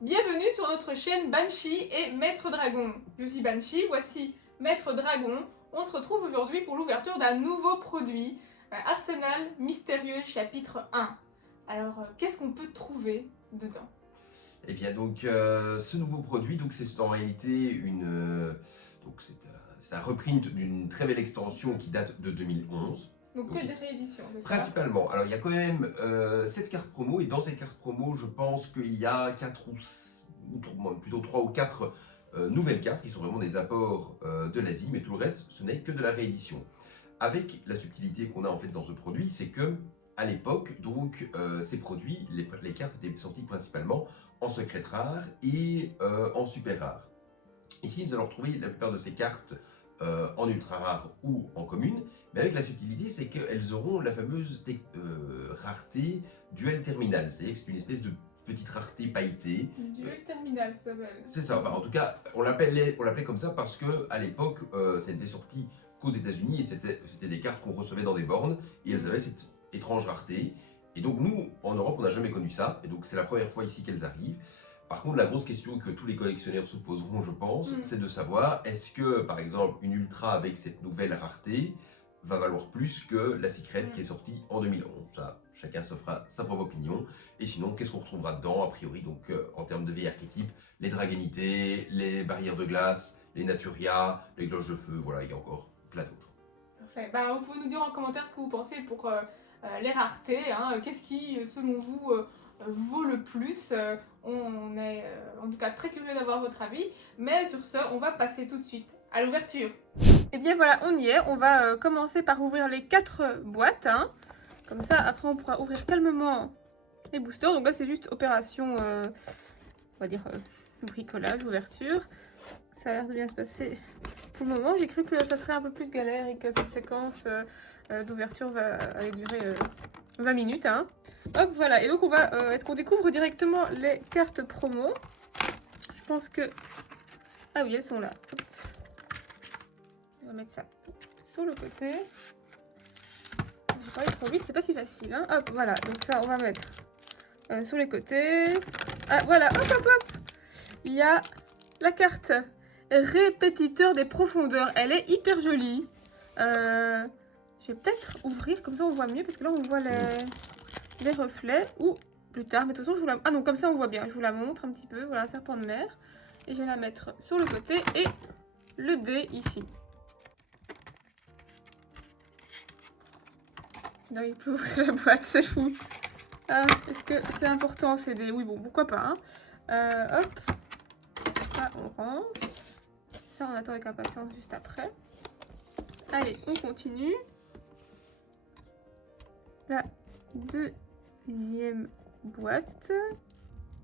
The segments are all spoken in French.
Bienvenue sur notre chaîne Banshee et Maître Dragon. Je suis Banshee, voici Maître Dragon. On se retrouve aujourd'hui pour l'ouverture d'un nouveau produit, Arsenal Mystérieux chapitre 1. Alors, qu'est-ce qu'on peut trouver dedans? Eh bien donc ce nouveau produit, donc c'est en réalité c'est un reprint d'une très belle extension qui date de 2011. Donc que des rééditions, c'est ça? Principalement. Alors il y a quand même 7 cartes promo et dans ces cartes promo, je pense qu'il y a 3 ou 4 nouvelles cartes qui sont vraiment des apports de l'Asie, mais tout le reste, ce n'est que de la réédition. Avec la subtilité qu'on a en fait dans ce produit, c'est que à l'époque, donc ces produits, les cartes étaient sorties principalement en secret rare et en super rare. Ici, nous allons retrouver la plupart de ces cartes en ultra rare ou en commune, mais avec la subtilité, c'est qu'elles auront la fameuse rareté duel terminal, c'est-à-dire que c'est une espèce de petite rareté pailletée. Duel terminal, ça s'appelle. C'est ça, enfin, en tout cas, on l'appelait comme ça parce que à l'époque, ça n'était sorti qu'aux États-Unis et c'était des cartes qu'on recevait dans des bornes et elles avaient cette étrange rareté. Et donc nous, en Europe, on n'a jamais connu ça, et donc c'est la première fois ici qu'elles arrivent. Par contre, la grosse question que tous les collectionneurs se poseront, je pense, c'est de savoir, est-ce que, par exemple, une Ultra avec cette nouvelle rareté va valoir plus que la Secret qui est sortie en 2011? Ça, chacun se fera sa propre opinion. Et sinon, qu'est-ce qu'on retrouvera dedans, a priori, donc en termes de vieilles archétypes, les Dragonités, les barrières de glace, les Naturia, les cloches de feu, voilà, il y a encore plein d'autres. Parfait. Bah, vous pouvez nous dire en commentaire ce que vous pensez pour les raretés. Hein. Qu'est-ce qui, selon vous, vaut le plus? On est en tout cas très curieux d'avoir votre avis. Mais sur ce, on va passer tout de suite à l'ouverture. Et bien voilà, on y est. On va commencer par ouvrir les 4 boîtes. Hein. Comme ça, après, on pourra ouvrir calmement les boosters. Donc là, c'est juste opération, on va dire, bricolage, ouverture. Ça a l'air de bien se passer pour le moment. J'ai cru que ça serait un peu plus galère et que cette séquence d'ouverture allait durer 20 minutes. Hein. Hop, voilà. Et donc, on va. Est-ce qu'on découvre directement les cartes promo? Je pense que. Ah oui, elles sont là. Hop. On va mettre ça sur le côté. Je vais pas aller trop vite, c'est pas si facile. Hein. Hop, voilà. Donc, ça, on va mettre sur les côtés. Ah, voilà. Hop, hop, hop. Il y a la carte répétiteur des profondeurs. Elle est hyper jolie. Je vais peut-être ouvrir, comme ça on voit mieux, parce que là on voit les reflets. Ou plus tard, mais de toute façon je vous la... Ah non, comme ça on voit bien. Je vous la montre un petit peu. Voilà, un serpent de mer. Et je vais la mettre sur le côté et le dé ici. Non, il peut ouvrir la boîte, c'est fou. Ah, est-ce que c'est important ces dés? Oui, bon, pourquoi pas. Hein. Hop. Ça, on range. Ça, on attend avec impatience juste après. Allez, on continue. La deuxième boîte,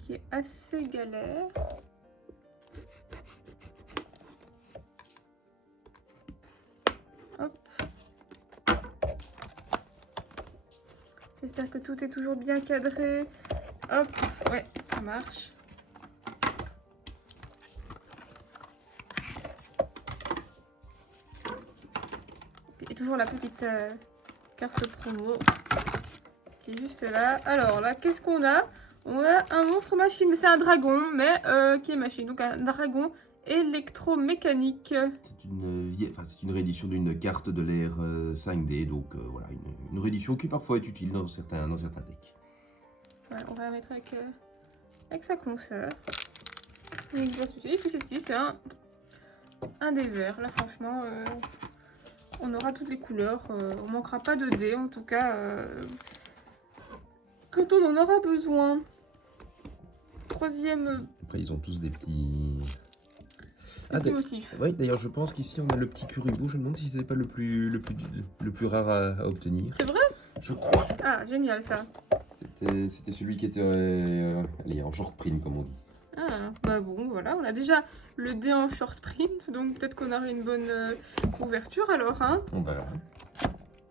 qui est assez galère. Hop. J'espère que tout est toujours bien cadré. Hop, ouais, ça marche. Et toujours la petite carte promo qui est juste là. Alors là, qu'est-ce qu'on a? On a un monstre machine, mais c'est un dragon, mais qui est machine. Donc un dragon électromécanique. C'est une réédition d'une carte de l'ère 5D, donc voilà, une réédition qui parfois est utile dans certains decks. Voilà, on va la mettre avec sa consoeur. Et puis ceci, c'est un des verts. Là, franchement, on aura toutes les couleurs. On manquera pas de dés, en tout cas, quand on en aura besoin. Troisième. Après, ils ont tous des petits... motifs. Oui, d'ailleurs, je pense qu'ici, on a le petit Kuribo. Je me demande si c'était pas le plus rare à obtenir. C'est vrai? Je crois. Ah, génial, ça. C'était celui qui était en short print, comme on dit. Ah, bah bon, voilà. On a déjà le dé en short print, donc peut-être qu'on aura une bonne ouverture, alors, hein. On verra.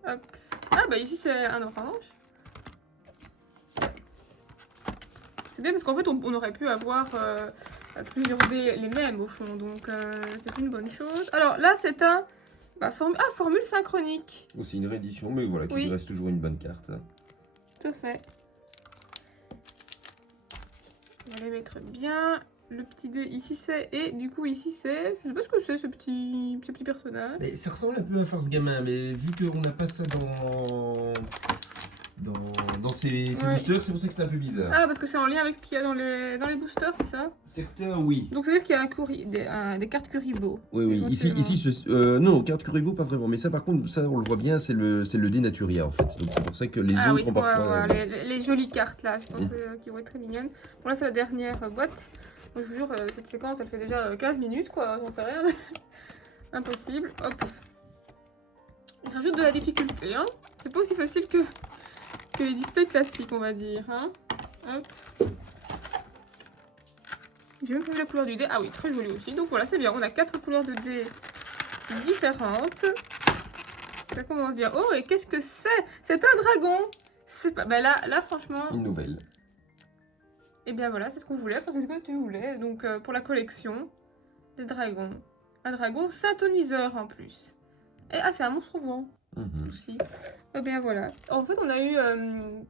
Hop. Ah, bah ici, c'est un orange. C'est bien parce qu'en fait, on aurait pu avoir plusieurs dés les mêmes au fond, donc c'est une bonne chose. Alors là, c'est un formule synchronique. Aussi une réédition, mais voilà, qui reste toujours une bonne carte. Tout à fait. On va les mettre bien. Le petit dé ici c'est, et du coup ici c'est, je sais pas ce que c'est ce petit personnage. Mais ça ressemble un peu à Force Gamin, mais vu qu'on n'a pas ça dans ces Ouais. boosters, c'est pour ça que c'est un peu bizarre. Ah, parce que c'est en lien avec ce qu'il y a dans les boosters, c'est ça? Certains, oui. Donc ça veut dire qu'il y a des cartes Kuribo. Oui, oui. Ici non, carte Kuribo, pas vraiment. Mais ça, par contre, ça, on le voit bien, c'est le Dénaturia, en fait. Donc c'est pour ça que les Ah oui, autres ont c'est parfois... les jolies cartes là, je pense qui vont être très mignonnes. Bon là c'est la dernière boîte. Moi, je vous jure, cette séquence elle fait déjà 15 minutes quoi, j'en sais rien, mais impossible. Hop. Il rajoute de la difficulté, hein. C'est pas aussi facile que les displays classiques, on va dire, hein. Hop. J'ai même pas vu la couleur du dé. Ah oui, très joli aussi. Donc voilà, c'est bien. On a 4 couleurs de dés différentes. Ça commence bien. Oh, et qu'est-ce que c'est? C'est un dragon. C'est pas... Ben là, franchement... Une nouvelle. Et bien voilà, c'est ce qu'on voulait. Enfin, c'est ce que tu voulais. Donc, pour la collection des dragons. Un dragon syntoniseur en plus. Et ah, c'est un monstre vent aussi. Et bien voilà. En fait, on a eu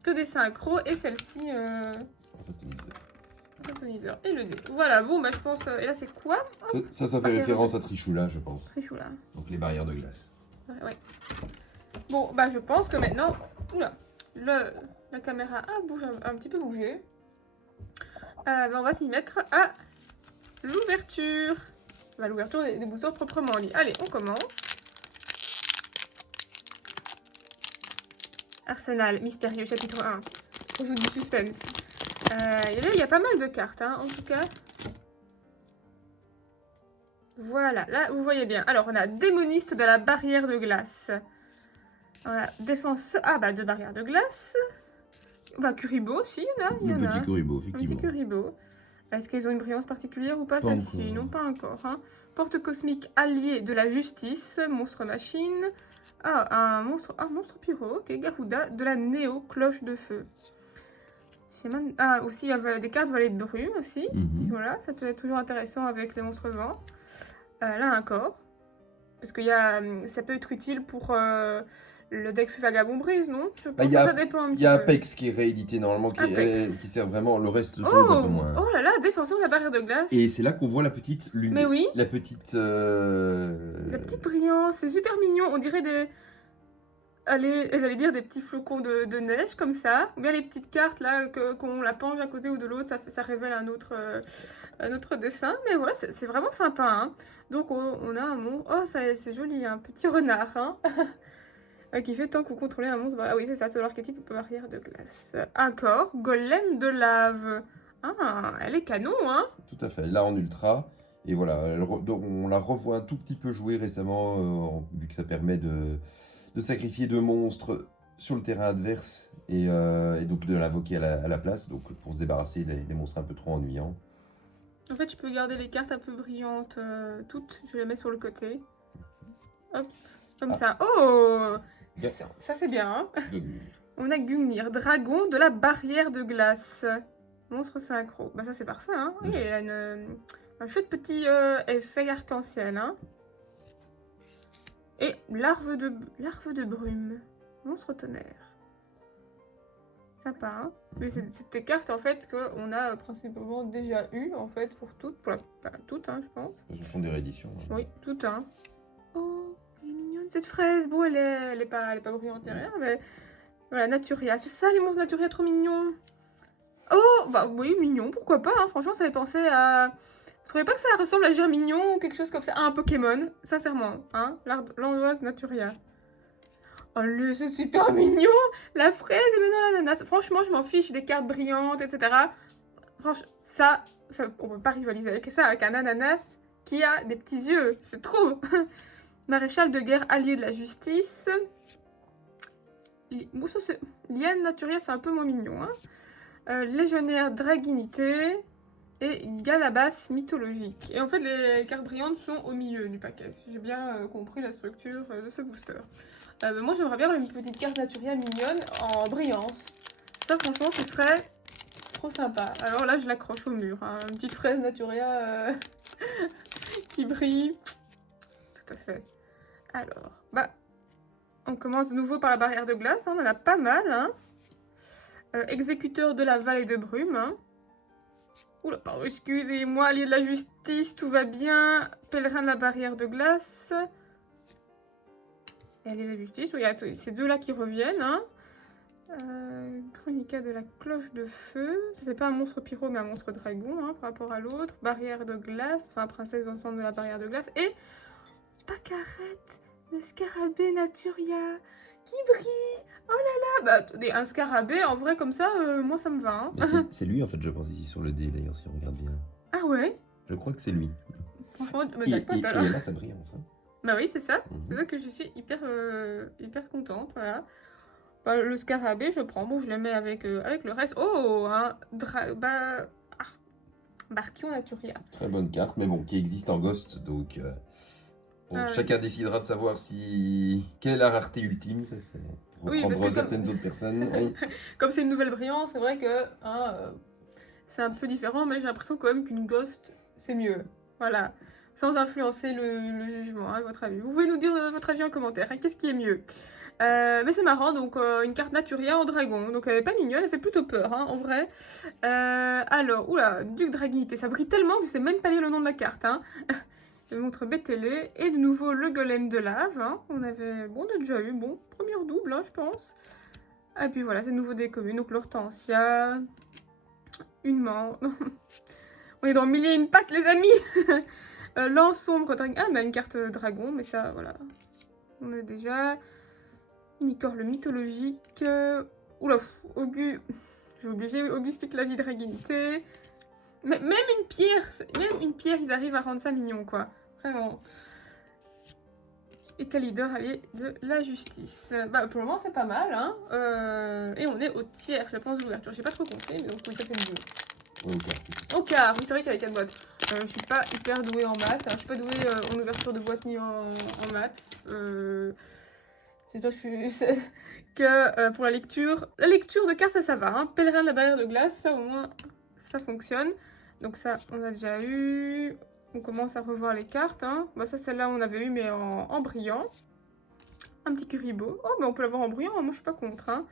que des synchros et celle-ci... syntoniseur. Et le dé. Voilà, bon, bah je pense... et là, c'est quoi? Ça fait référence à Trishula, je pense. Trishula. Donc les barrières de glace. Ouais. Bon, bah je pense que maintenant... Oula. La caméra bouge un petit peu bougé. Bah, on va s'y mettre à l'ouverture. Bah, l'ouverture des boosters proprement dit. Allez, on commence. Arsenal mystérieux chapitre 1. On joue du suspense. Il y a pas mal de cartes, hein, en tout cas. Voilà, là vous voyez bien. Alors on a démoniste de la barrière de glace. On a défense... Ah bah de barrière de glace. Bah Kuribo aussi, il y en a. Le petit Kuribo, Un effectivement. petit Kuribo. Est-ce qu'ils ont une brillance particulière ou pas, celle-ci? Non, pas encore. Hein. Porte cosmique allié de la justice, monstre machine. Ah, un monstre pyro, ok, Garuda, de la néo, cloche de feu. Ah, aussi, il y avait des cartes vallées de brume aussi. Voilà, ça peut être toujours intéressant avec les monstres vents. Là, encore. Parce que ça peut être utile pour le deck Vagabond Brise, non? Je pense que ça dépend un petit peu. Il y a Apex qui est réédité normalement, qui sert vraiment, le reste un peu moins. Oh là là, défenseur de la barrière de glace. Et c'est là qu'on voit la petite lune. Mais oui. La petite brillance, c'est super mignon. On dirait des... J'allais dire des petits flocons de neige comme ça. Ou bien les petites cartes là, qu'on la penche d'un côté ou de l'autre, ça révèle un autre dessin. Mais voilà, c'est vraiment sympa. Hein. Donc on a un monstre. Oh, c'est joli, un petit renard. Hein. Qui fait tant que vous contrôlez un monstre. Ah oui, c'est ça, c'est l'archétype barrière de glace. Encore, golem de lave. Ah, elle est canon, hein. Tout à fait, là en ultra. Et voilà, on la revoit un tout petit peu jouer récemment, vu que ça permet de sacrifier 2 monstres sur le terrain adverse et donc de l'invoquer à la place, donc pour se débarrasser des monstres un peu trop ennuyants. En fait, je peux garder les cartes un peu brillantes toutes, je les mets sur le côté. Hop, comme ça. Oh, ça c'est bien. Hein. On a Gungnir, dragon de la barrière de glace. Monstre synchro. Bah ça c'est parfait. Hein. Oui, il y a un chouette petit effet arc-en-ciel. Hein. Et larve de brume. Monstre tonnerre. Sympa, hein. Mais c'est des cartes en fait qu'on a principalement déjà eu en fait pour toutes. Pas toutes, hein, je pense. Ce sont des rééditions. Hein. Oui, toutes, hein. Oh, elle est mignonne cette fraise. Bon, elle est pas brillante ni rien, mais voilà, Naturia. C'est ça les monstres Naturia, trop mignons. Oh, bah oui, mignon, pourquoi pas, hein. Franchement, ça avait pensé à... Vous trouvez pas que ça ressemble à Germignon ou quelque chose comme ça? À un Pokémon, sincèrement, hein. L'angoisse Naturia. Oh, c'est super mignon. La fraise et maintenant l'ananas. Franchement, je m'en fiche des cartes brillantes, etc. Franchement, ça, on peut pas rivaliser avec ça, avec un ananas qui a des petits yeux. C'est trop. Maréchal de guerre allié de la justice. Bon, ça, Liane Naturia, c'est un peu moins mignon, hein. Légionnaire Draginité et Galabas mythologique. Et en fait, les cartes brillantes sont au milieu du paquet. J'ai bien compris la structure de ce booster. Moi, j'aimerais bien avoir une petite carte Naturia mignonne en brillance. Ça, franchement, ce serait trop sympa. Alors là, je l'accroche au mur. Hein. Une petite fraise Naturia qui brille. Tout à fait. Alors, bah, on commence de nouveau par la barrière de glace. Hein. On en a pas mal, hein. Exécuteur de la vallée de brume. Hein. Oula, pardon, excusez-moi, allié de la justice, tout va bien. Pèlerin de la barrière de glace. Et allié de la justice, oui, il y a ces deux-là qui reviennent. Hein. Chronica de la cloche de feu. C'est pas un monstre pyro, mais un monstre dragon hein, par rapport à l'autre. Barrière de glace, enfin princesse d'ensemble de la barrière de glace. Et Pacarette, le scarabée Naturia qui brille. Oh là là, bah attendez, un scarabée en vrai comme ça, moi ça me va. Hein. C'est lui en fait, je pense, ici sur le dé d'ailleurs, si on regarde bien. Ah ouais. Je crois que c'est lui. Franchement, me Et pas alors. là, ça brillance. Hein. Bah oui, c'est ça. C'est ça que je suis hyper contente, voilà. Bah, le scarabée, je prends. Bon, je le mets avec le reste. Oh, un Barkion Naturia. Très bonne carte, mais bon, qui existe en Ghost, donc chacun décidera de savoir quelle est la rareté ultime, c'est pour reprendre certaines autres personnes. Oui. Comme c'est une nouvelle brillante, c'est vrai que c'est un peu différent, mais j'ai l'impression quand même qu'une Ghost, c'est mieux. Voilà. Sans influencer le jugement, hein, votre avis. Vous pouvez nous dire votre avis en commentaire. Hein, qu'est-ce qui est mieux mais c'est marrant, donc une carte Naturia en dragon. Donc elle est pas mignonne, elle fait plutôt peur, hein, en vrai. Alors, oula, Duc Draginité, ça brille tellement que je sais même pas lire le nom de la carte. Hein. Je montre Bétélé. Et de nouveau le golem de lave. Hein. On a déjà eu, première double, hein, je pense. Et puis voilà, c'est de nouveau des communes. Donc l'Hortensia, une mort. On est dans mille et une pattes, les amis. Lance sombre dragon. Ah, mais une carte dragon, mais ça, voilà. On a déjà. Unicorne mythologique. Oula, j'ai oublié Augustique la vie draginité. Mais même une pierre, ils arrivent à rendre ça mignon, quoi. Vraiment. Et Calidor allié de la justice. Bah, pour le moment, c'est pas mal, hein. Et on est au tiers, je pense, d'ouverture. J'ai pas trop compté, mais donc, oui, ça fait une 2. Au quart, oui, c'est vrai qu'il y avait 4 boîtes. Je suis pas hyper douée en maths. Hein. Je suis pas douée en ouverture de boîte ni en maths. C'est toi, que pour la lecture. La lecture de cartes, ça va. Hein. Pèlerin de la barrière de glace, ça au moins, ça fonctionne. Donc ça, on a déjà eu. On commence à revoir les cartes. Hein. Bah, ça, celle-là, on avait eu, mais en brillant. Un petit Kuribo. Oh, mais on peut l'avoir en brillant. Moi, je suis pas contre. Hein.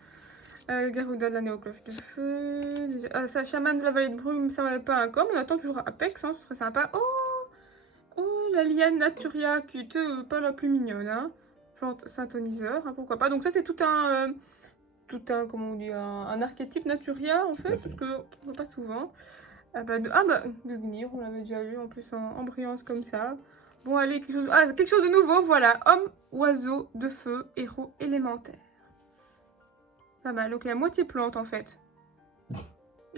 Garuda de la néocloche de feu. Ça, chaman de la vallée de brume, ça m'avait pas un com. On attend toujours Apex, hein, ce serait sympa. Oh, la liane Naturia, qui était pas la plus mignonne. Hein. Plante synthoniseur, hein, pourquoi pas. Donc ça, c'est tout un comment on dit, un archétype Naturia, en fait, parce qu'on ne voit pas souvent. Gugnir, on l'avait déjà eu, en plus en brillance comme ça. Bon, allez, quelque chose de nouveau, voilà. Homme, oiseau, de feu, héros élémentaire. Pas mal, donc la moitié plante, en fait.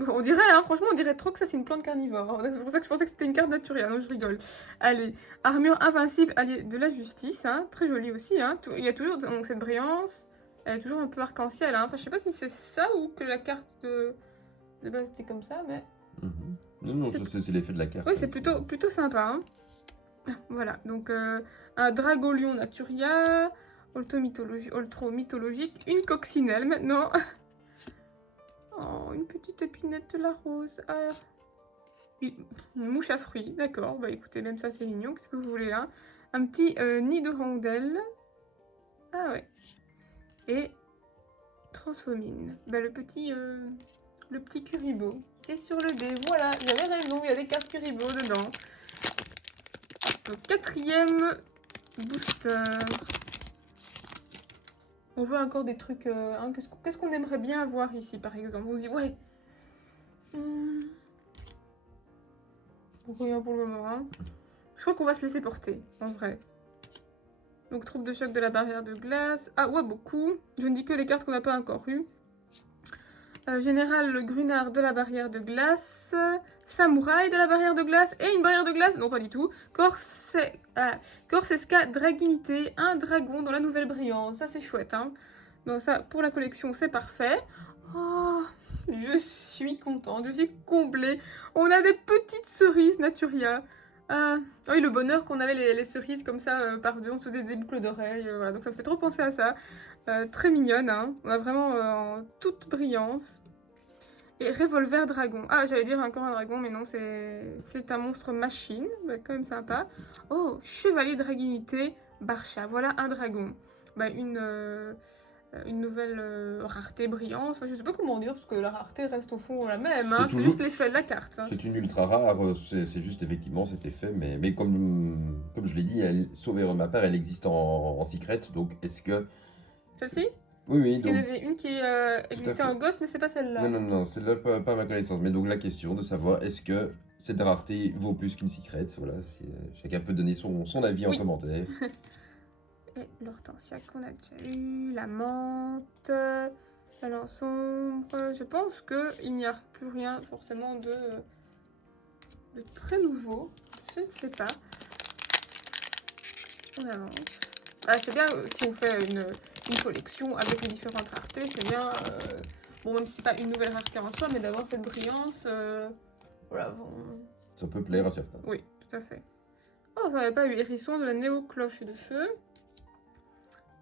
On dirait, hein, franchement, on dirait trop que ça, c'est une plante carnivore. C'est pour ça que je pensais que c'était une carte Naturia, donc je rigole. Allez, armure invincible, alliée de la justice, hein, très jolie aussi. Hein. Il y a toujours donc, cette brillance, elle est toujours un peu arc-en-ciel. Hein. Enfin, je sais pas si c'est ça ou que la carte de base c'était comme ça, mais... Non, c'est l'effet de la carte. Oui, c'est plutôt sympa. Hein. Voilà, donc un Dragolion Naturia, Oltro mythologique, une coccinelle maintenant. Oh, une petite épinette de la rose. Ah. Une mouche à fruits, d'accord. Bah écoutez, même ça c'est mignon. Qu'est-ce que vous voulez là? Un petit nid de rondelle. Ah ouais. Et Transfomine. Bah le petit Kuribo. Et sur le dé, voilà, j'avais raison, il y a des cartes Kuribo dedans. Donc, 4e booster. On veut encore des trucs... hein, qu'est-ce qu'on aimerait bien avoir ici, par exemple? On se dit, ouais. Rien pour le moment. Hein. Je crois qu'on va se laisser porter, en vrai. Donc, troupe de choc de la barrière de glace. Ah, ouais, beaucoup. Je ne dis que les cartes qu'on n'a pas encore eues. Général le Grunard de la barrière de glace. Samouraï de la barrière de glace. Et une barrière de glace. Non, pas du tout. Corsesca Draginité. Un dragon dans la nouvelle brillance. Ça, c'est chouette. Hein. Donc ça, pour la collection, c'est parfait. Oh, je suis contente. Je suis comblée. On a des petites cerises Naturia. Oui, le bonheur qu'on avait les cerises comme ça par deux. On se faisait des boucles d'oreilles. Voilà. Donc ça me fait trop penser à ça. Très mignonne, hein. On a vraiment en toute brillance. Et revolver dragon. Ah, j'allais dire encore un dragon, mais non, c'est un monstre machine. Bah, quand même sympa. Oh, chevalier draginité, Barcha. Voilà un dragon. Bah, une nouvelle rareté brillante. Enfin, je sais pas comment dire, parce que la rareté reste au fond la même. C'est Hein. C'est toujours- juste l'effet de la carte. Hein. C'est une ultra rare, c'est juste effectivement cet effet, mais comme je l'ai dit, sauf erreur de ma part, elle existe en secret, donc est-ce que... Celle-ci? Oui, oui, Parce qu'il y en donc... avait une qui existait fait. en Ghost, mais c'est pas celle-là. Non, c'est là pas à ma connaissance, mais donc la question de savoir est-ce que cette rareté vaut plus qu'une secret, voilà, chacun peut donner son avis en Oui. commentaire. Et l'hortensia qu'on a déjà eu, la menthe, la lance sombre. Je pense qu'il n'y a plus rien forcément de très nouveau. Je ne sais pas. On avance. Ah, c'est bien si on fait une collection avec les différentes raretés, c'est bien. Bon, même si c'est pas une nouvelle rareté en soi, mais d'avoir cette brillance. Voilà, bon. Ça peut plaire à certains. Oui, tout à fait. Oh, ça n'avait pas eu hérisson de la néo-cloche de feu.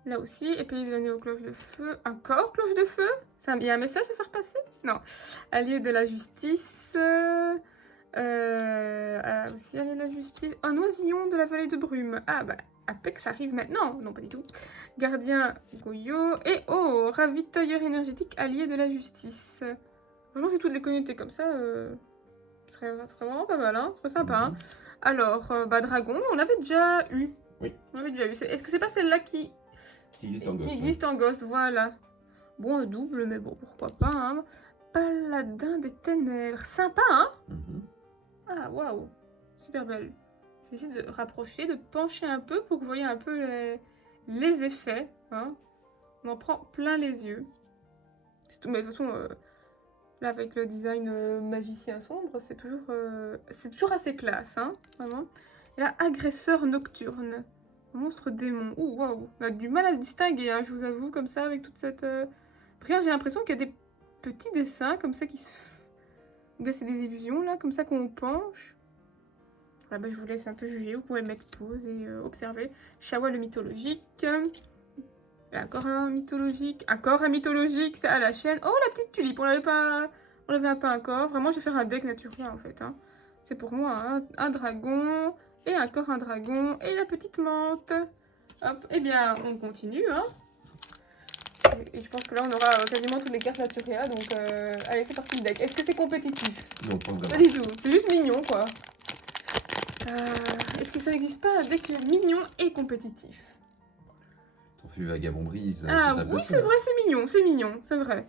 Là aussi, épée de la néo-cloche de feu. Encore cloche de feu? Il y a un message à faire passer? Non. Allié de la justice. Aussi allié de la justice. Un oisillon de la vallée de brume. Ah bah, Apex arrive maintenant. Non, pas du tout. Gardien Goyo. Et oh, ravitailleur énergétique allié de la justice. Franchement, si toutes les communautés comme ça, ce serait vraiment pas mal, hein. Ce serait sympa, hein. Alors, bah, Dragon, on l'avait déjà eu. Oui. On l'avait déjà eu. Est-ce que c'est pas celle-là qui existe en Ghost. Qui existe en Ghost, voilà. Bon, un double, mais bon, pourquoi pas, hein. Paladin des ténèbres. Sympa, hein. Ah, waouh. Super belle. Je vais essayer de rapprocher, de pencher un peu pour que vous voyez un peu les effets, hein. On en prend plein les yeux. C'est tout, mais de toute façon, là, avec le design magicien sombre, c'est toujours assez classe, hein, vraiment. Et là, agresseur nocturne. Monstre démon. Ouh, waouh. On a du mal à le distinguer, hein, je vous avoue, comme ça, avec toute cette... Après, j'ai l'impression qu'il y a des petits dessins, comme ça, qui se... Là, c'est des illusions, là, comme ça, qu'on penche. Voilà, bah, je vous laisse un peu juger. Vous pouvez mettre pause et observer. Shawa le mythologique. Et encore un mythologique. Encore un mythologique, c'est à la chaîne. Oh, la petite tulipe, on l'avait pas encore. Vraiment, je vais faire un deck naturel, en fait, hein. C'est pour moi, hein. Un dragon... Et encore un dragon. Et la petite menthe. Hop. Eh bien, on continue. Hein. Et je pense que là, on aura quasiment toutes les cartes Naturia. Donc, allez, c'est parti le deck. Est-ce que c'est compétitif? Non, pas vraiment. Pas du tout. C'est juste mignon, quoi. Est-ce que ça n'existe pas un deck mignon et compétitif? Ton fut vagabond brise. Ah oui, c'est vrai, c'est mignon, c'est vrai.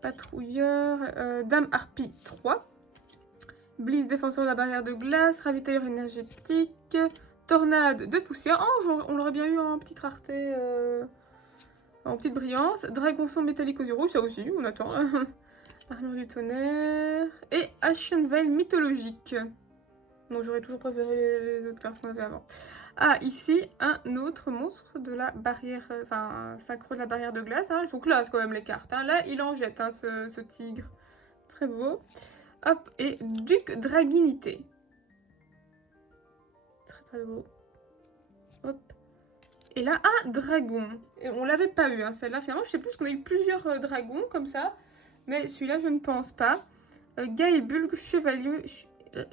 Patrouilleur. Dame Harpie 3. Bliss, défenseur de la barrière de glace, ravitailleur énergétique, tornade de poussière. Oh, on l'aurait bien eu en petite rareté, en petite brillance. Dragon son métallique aux yeux rouges, ça aussi, on attend. Armure du tonnerre. Et Ashenvale mythologique. Non, j'aurais toujours préféré les autres cartes qu'on avait avant. Ah, ici, un autre monstre de la barrière, enfin, synchro de la barrière de glace. Hein. Elles sont classe quand même, les cartes. Hein. Là, il en jette, hein, ce tigre. Très beau. Hop, et Duc Draginité. Très très beau. Hop. Et là, un dragon. Et on l'avait pas eu, hein, celle-là. Finalement, je sais plus qu'on a eu plusieurs dragons comme ça. Mais celui-là, je ne pense pas. Gaëbulg,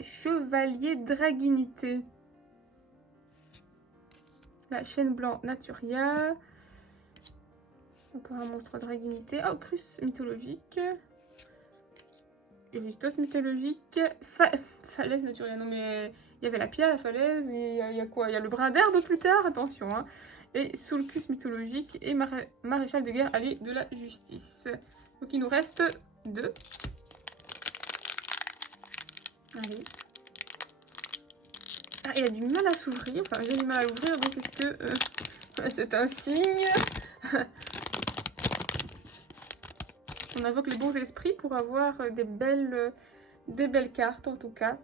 chevalier Draginité. La chaîne blanc Naturia. Encore un monstre Draginité. Oh, Crus mythologique. Euristos mythologique, falaise Naturia, non mais il y avait la pierre, la falaise, il y a quoi? Il y a le brin d'herbe plus tard, attention, hein. Et Sulcus mythologique et maréchal de guerre allié de la justice. Donc il nous reste 2. Allez. Ah, il a du mal à s'ouvrir, enfin j'ai du mal à l'ouvrir, donc est-ce que c'est un signe? On invoque les bons esprits pour avoir des belles cartes en tout cas.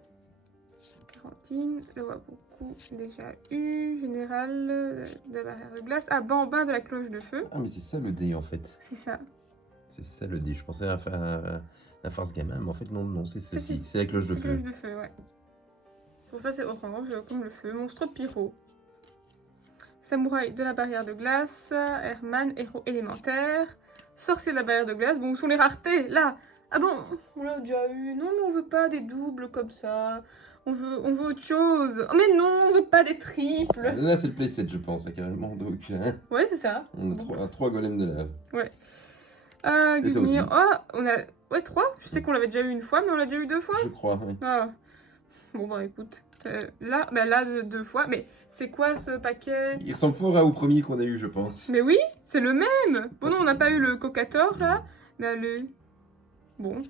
Quarantine, le voit beaucoup déjà eu. Général de la barrière de glace. Ah, bambin de la cloche de feu. Ah, mais c'est ça le dé en fait. C'est ça. C'est ça le dé. Je pensais à un farce gamin, mais en fait, non, c'est la cloche de feu. Cloche de feu, ouais. C'est pour ça c'est orange, comme le feu. Monstre pyro. Samouraï de la barrière de glace. Herman, héros élémentaire. Sorcier de la barrière de glace. Bon, où sont les raretés? Là, Ah bon, on l'a déjà eu. Non, mais on veut pas des doubles comme ça. On veut autre chose. Oh, mais non, on veut pas des triples. Là, c'est le playset, je pense, hein, carrément. Donc, Ouais, c'est ça. on a Bon. trois golems de lave. Ouais. Ah, Et ça aussi, Guzmir. Oh, on a. Ouais, 3. Je sais qu'on l'avait déjà eu une fois, mais on l'a déjà eu 2 fois. je crois. Oui. Ah. Bon, bah écoute. Là, bah là, 2 fois. Mais c'est quoi ce paquet? Il ressemble fort au premier qu'on a eu, je pense. Mais oui, c'est le même. Bon, non, on n'a pas eu le Cocator là. Mais allez. Bon.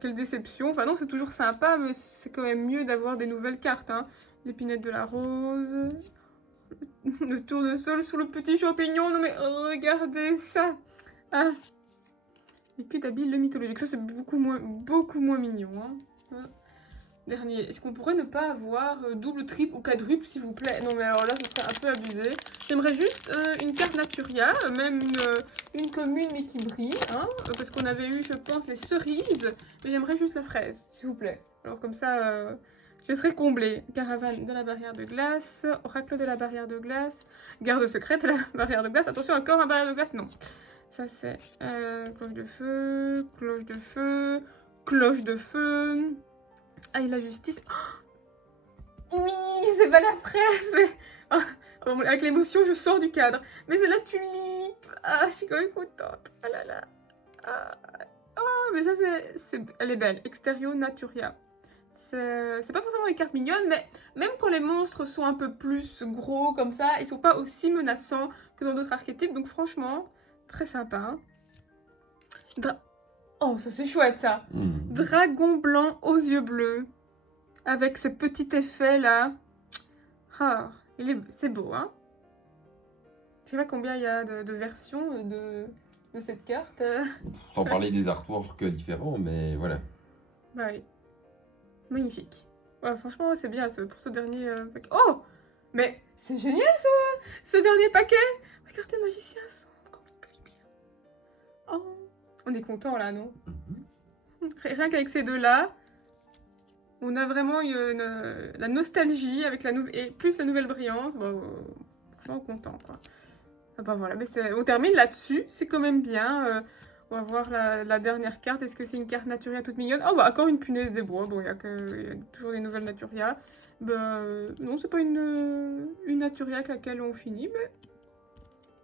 Quelle déception. Enfin, non, c'est toujours sympa, mais c'est quand même mieux d'avoir des nouvelles cartes. Hein. L'épinette de la rose. Le tour de sol sur le petit champignon. Non, mais regardez ça. Ah. Et puis d'habile le mythologique. Ça, c'est beaucoup moins mignon. Hein. Ça. Dernier. Est-ce qu'on pourrait ne pas avoir double, triple ou quadruple, s'il vous plaît? Non, mais alors là, ce serait un peu abusé. J'aimerais juste une carte Naturia, même une commune, mais qui brille. Hein, parce qu'on avait eu, je pense, les cerises. Mais j'aimerais juste la fraise, s'il vous plaît. Alors comme ça, je serai comblée. Caravane de la barrière de glace. Oracle de la barrière de glace. Garde secrète de la barrière de glace. Attention, encore un barrière de glace? Non. Ça, c'est cloche de feu, cloche de feu, cloche de feu. Ah, et la justice. Oh oui, c'est pas la fraise, mais. Oh, avec l'émotion, je sors du cadre. Mais c'est la tulipe. Ah, je suis quand même contente. Ah là là. Ah, oh, mais ça, elle est belle. Extérieur Naturia. C'est pas forcément des cartes mignonnes, mais même quand les monstres sont un peu plus gros comme ça, ils sont pas aussi menaçants que dans d'autres archétypes. Donc, franchement, très sympa. Hein. Oh, ça c'est chouette ça. Dragon blanc aux yeux bleus. Avec ce petit effet là. Ah, c'est beau, hein. Je sais pas combien il y a de versions de cette carte. Sans parler des artworks différents, mais voilà. Bah oui. Magnifique. Ouais, franchement, c'est bien pour ce dernier paquet. Oh! Mais c'est génial ce dernier paquet! Regardez, magicien sombre, comme il brille bien. Oh! On est content là, non? Rien qu'avec ces deux-là, on a vraiment la nostalgie avec et plus la nouvelle brillance. Bon, vraiment content quoi. Ah bah voilà, mais on termine là-dessus, c'est quand même bien. On va voir la dernière carte. Est-ce que c'est une carte Naturia toute mignonne? Oh bah encore une punaise des bois. Bon, il y a toujours des nouvelles Naturia. Bah non, c'est pas une Naturia avec laquelle on finit,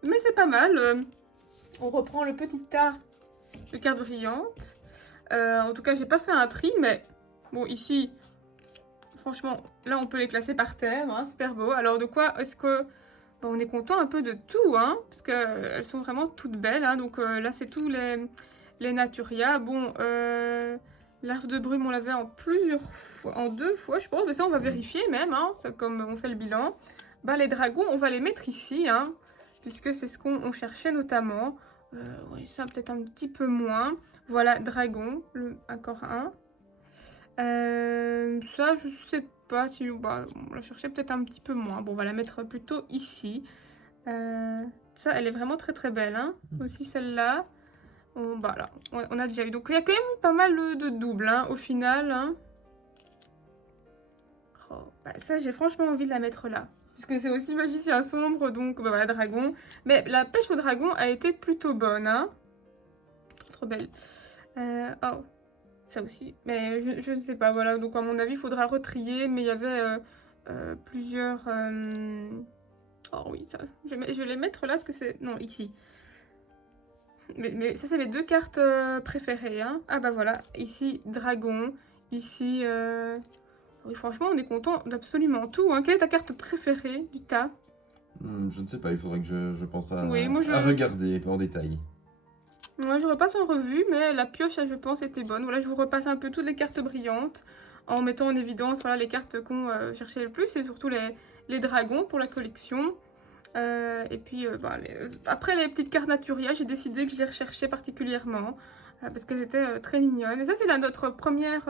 mais c'est pas mal. On reprend le petit tas de cartes brillantes. En tout cas, j'ai pas fait un tri, mais bon, ici, franchement, là, on peut les classer par thème, hein, super beau. Alors, de quoi est-ce que... Bon, on est content un peu de tout, hein, parce qu'elles sont vraiment toutes belles. Hein, donc là, c'est tous les Naturia. Bon, l'arbre de brume, on l'avait en plusieurs fois, en 2 fois, je pense. Mais ça, on va vérifier même, hein, ça, comme on fait le bilan. Bah, les dragons, on va les mettre ici, hein, puisque c'est ce qu'on cherchait notamment. Oui, ça, peut-être un petit peu moins. Voilà, dragon, encore un. Ça, je sais pas si... Bah, on la cherchait peut-être un petit peu moins. Bon, on va la mettre plutôt ici. Ça, elle est vraiment très très belle. Hein. Aussi celle-là. Bah là, on a déjà eu. Donc il y a quand même pas mal de doubles hein, au final. Hein. Oh, bah, ça, j'ai franchement envie de la mettre là. Puisque c'est aussi magicien sombre, donc bah, voilà, dragon. Mais la pêche au dragon a été plutôt bonne. Hein. Trop belle. Oh, ça aussi. Mais je ne sais pas, voilà. Donc à mon avis, il faudra retrier. Mais il y avait plusieurs... Oh oui, ça. Je vais les mettre là, parce que c'est... Non, ici. Mais ça, c'est mes 2 cartes préférées. Hein. Ah bah voilà. Ici, dragon. Ici... Oui, franchement, on est content d'absolument tout. Hein. Quelle est ta carte préférée du tas? Je ne sais pas, il faudrait que je pense à regarder en détail. Moi, je repasse en revue, mais la pioche, je pense, était bonne. Voilà, je vous repasse un peu toutes les cartes brillantes en mettant en évidence voilà, les cartes qu'on cherchait le plus et surtout les dragons pour la collection. Et puis, après les petites cartes Naturia, j'ai décidé que je les recherchais particulièrement parce qu'elles étaient très mignonnes. Et ça, c'est notre première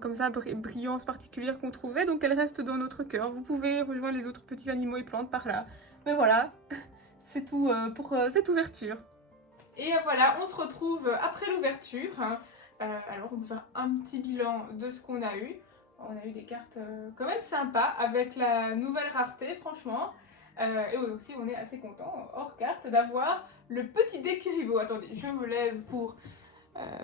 comme ça, brillance particulière qu'on trouvait, donc elle reste dans notre cœur. Vous pouvez rejoindre les autres petits animaux et plantes par là. Mais voilà, c'est tout pour cette ouverture. Et voilà, on se retrouve après l'ouverture. Alors, on va faire un petit bilan de ce qu'on a eu. On a eu des cartes quand même sympas avec la nouvelle rareté, franchement. Et aussi, on est assez content, hors carte, d'avoir le petit Dekiribo. Attendez, je me lève pour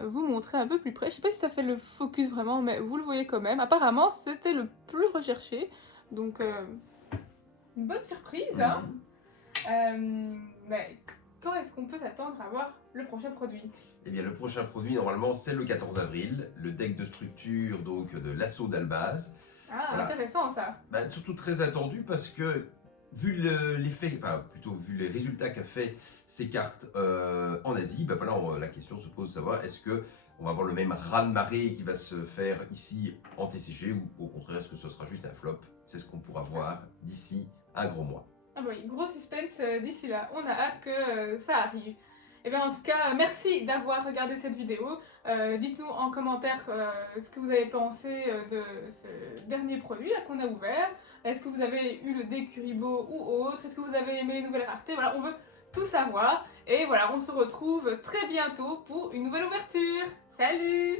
vous montrer un peu plus près. Je sais pas si ça fait le focus vraiment, mais vous le voyez quand même. Apparemment, c'était le plus recherché. Donc, une bonne surprise, hein. Mais quand est-ce qu'on peut s'attendre à voir le prochain produit? Eh bien, le prochain produit, normalement, c'est le 14 avril, le deck de structure donc de l'assaut d'Albaz. Ah, Voilà. intéressant ça. Bah, surtout très attendu parce que vu l'effet, enfin plutôt vu les résultats qu'a fait ces cartes en Asie, bah voilà, la question se pose de savoir est-ce que on va avoir le même raz-de-marée qui va se faire ici en TCG ou au contraire est-ce que ce sera juste un flop? C'est ce qu'on pourra voir d'ici un gros mois. Ah bah oui, gros suspense d'ici là. On a hâte que ça arrive. Et bien en tout cas, merci d'avoir regardé cette vidéo. Dites-nous en commentaire ce que vous avez pensé de ce dernier produit là qu'on a ouvert. Est-ce que vous avez eu le deck Kuriboh ou autre? Est-ce que vous avez aimé les nouvelles raretés? Voilà, on veut tout savoir. Et voilà, on se retrouve très bientôt pour une nouvelle ouverture. Salut!